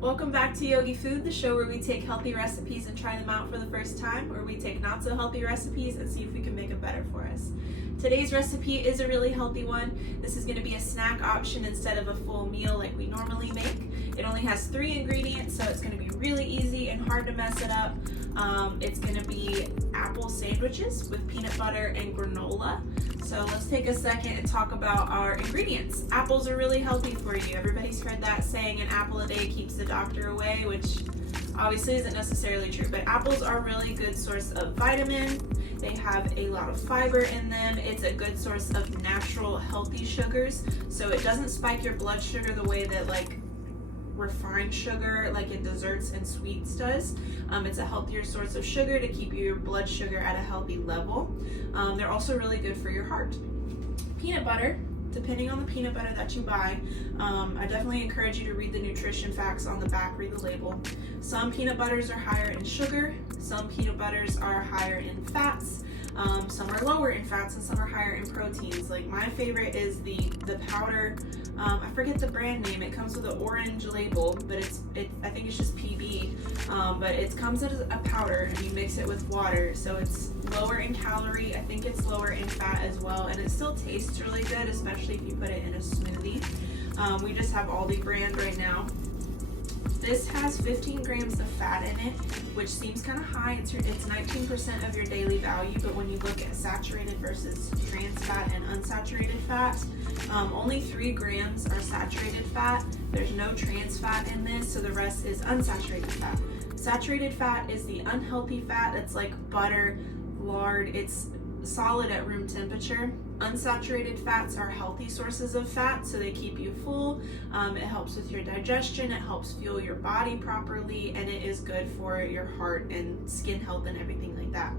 Welcome back to Yogi Food, the show where we take healthy recipes and try them out for the first time, or we take not so healthy recipes and see if we can make them better for us. Today's recipe is a really healthy one. This is going to be a snack option instead of a full meal like we normally make. It only has 3 ingredients, so it's going to be really easy and hard to mess it up. It's going to be apple sandwiches with peanut butter and granola. So let's take a second and talk about our ingredients. Apples are really healthy for you. Everybody's heard that saying, an apple a day keeps the doctor away, which obviously isn't necessarily true, but apples are a really good source of vitamin. They have a lot of fiber in them. It's a good source of natural healthy sugars, so it doesn't spike your blood sugar the way that like refined sugar like in desserts and sweets does. It's a healthier source of sugar to keep your blood sugar at a healthy level. They're also really good for your heart. Peanut butter, depending on the peanut butter that you buy, I definitely encourage you to read the nutrition facts on the back, read the label. Some peanut butters are higher in sugar, some peanut butters are higher in fats, some are lower in fats, and some are higher in proteins. Like my favorite is the powder, I forget the brand name, it comes with an orange label, but I think it's just PB, but it comes as a powder and you mix it with water, so it's lower in calorie, I think it's lower in fat as well, and it still tastes really good, especially if you put it in a smoothie. We just have Aldi brand right now. This has 15 grams of fat in it, which seems kind of high. It's 19% of your daily value, but when you look at saturated versus trans fat and unsaturated fat, only 3 grams are saturated fat. There's no trans fat in this, so the rest is unsaturated fat. Saturated fat is the unhealthy fat that's like butter, lard. It's solid at room temperature. Unsaturated fats are healthy sources of fat, so they keep you full. It helps with your digestion, it helps fuel your body properly, and it is good for your heart and skin health and everything like that.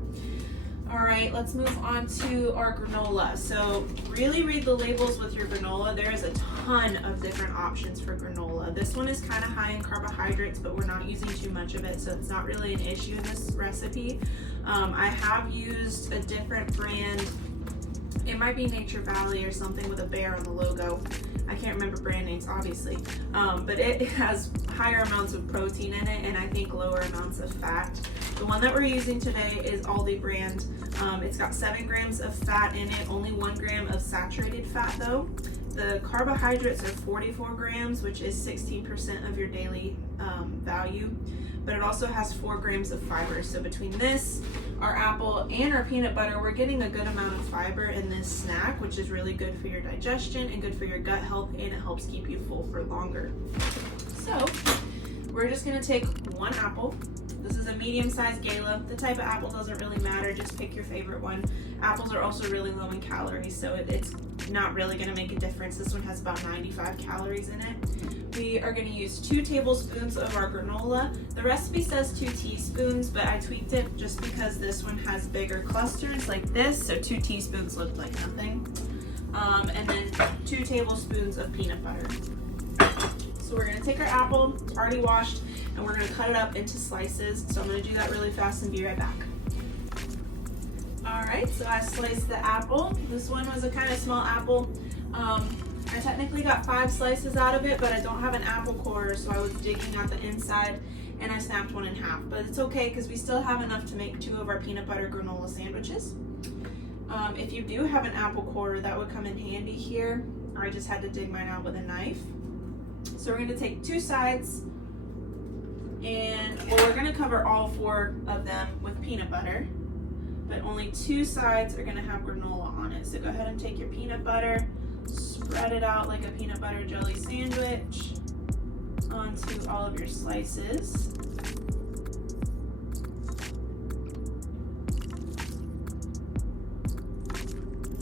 All right, let's move on to our granola. So really read the labels with your granola. There is a ton of different options for granola. This one is kind of high in carbohydrates, but we're not using too much of it, so it's not really an issue in this recipe. I have used a different brand. It might be Nature Valley or something with a bear on the logo. I can't remember brand names, obviously, but it has higher amounts of protein in it and I think lower amounts of fat. The one that we're using today is Aldi brand. It's got 7 grams of fat in it, only 1 gram of saturated fat though. The carbohydrates are 44 grams, which is 16% of your daily value, but it also has 4 grams of fiber. So between this, our apple, and our peanut butter, we're getting a good amount of fiber in this snack, which is really good for your digestion and good for your gut health, and it helps keep you full for longer. So we're just gonna take 1 apple. This is a medium-sized gala. The type of apple doesn't really matter, just pick your favorite one. Apples are also really low in calories, so it's not really gonna make a difference. This one has about 95 calories in it. We are gonna use 2 tablespoons of our granola. The recipe says 2 teaspoons, but I tweaked it just because this one has bigger clusters like this, so 2 teaspoons looked like nothing. And then 2 tablespoons of peanut butter. So we're gonna take our apple, it's already washed, and we're gonna cut it up into slices. So I'm gonna do that really fast and be right back. All right, so I sliced the apple. This one was a kind of small apple. I technically got 5 slices out of it, but I don't have an apple core, so I was digging out the inside and I snapped one in half. But it's okay because we still have enough to make 2 of our peanut butter granola sandwiches. If you do have an apple core, that would come in handy here. I just had to dig mine out with a knife. So we're gonna take 2 sides, and we're gonna cover all 4 of them with peanut butter, but only 2 sides are gonna have granola on it. So go ahead and take your peanut butter, spread it out like a peanut butter jelly sandwich onto all of your slices.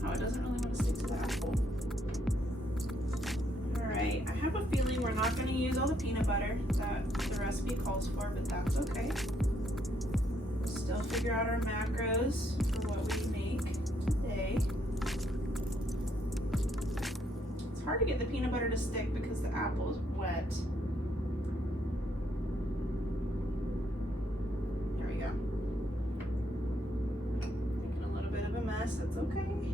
Oh, it doesn't really want to stick to the apple. Alright, I have a feeling we're not going to use all the peanut butter that the recipe calls for, but that's okay. We'll still figure out our macros for what we make today. It's hard to get the peanut butter to stick because the apple is wet. There we go. Making a little bit of a mess, that's okay.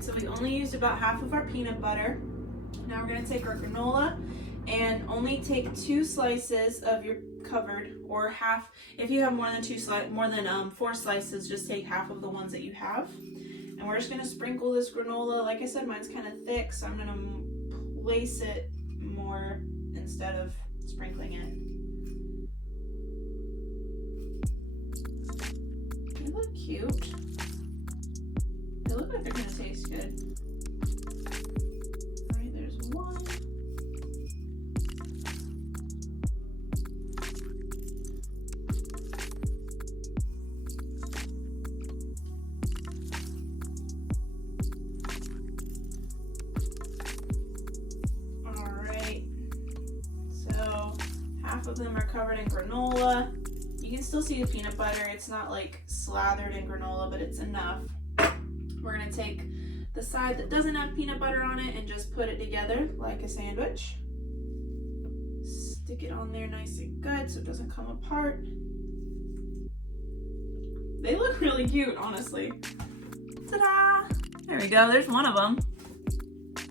So we only used about half of our peanut butter. Now we're gonna take our granola and only take 2 slices of your covered, or half. If you have more than 4 slices, just take half of the ones that you have. And we're just gonna sprinkle this granola. Like I said, mine's kind of thick, so I'm gonna place it more instead of sprinkling it. They look cute. They look like they're gonna taste good. Alright, there's one. Alright, so half of them are covered in granola. You can still see the peanut butter. It's not like slathered in granola, but it's enough. We're gonna take the side that doesn't have peanut butter on it and just put it together like a sandwich. Stick it on there nice and good so it doesn't come apart. They look really cute, honestly. Ta-da! There we go, there's one of them.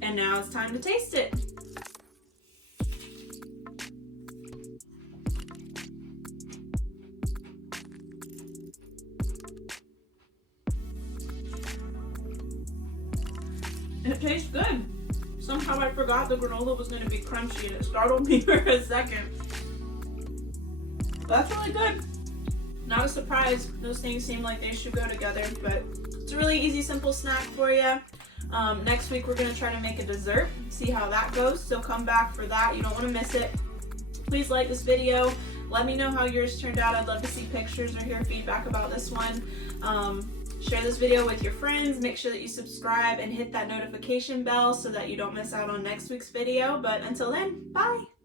And now it's time to taste it. It tastes good. Somehow I forgot the granola was going to be crunchy and it startled me for a second. But that's really good. Not a surprise. Those things seem like they should go together, but it's a really easy, simple snack for you. Next week we're going to try to make a dessert, see how that goes. So come back for that. You don't want to miss it. Please like this video. Let me know how yours turned out. I'd love to see pictures or hear feedback about this one. Share this video with your friends. Make sure that you subscribe and hit that notification bell so that you don't miss out on next week's video. But until then, bye!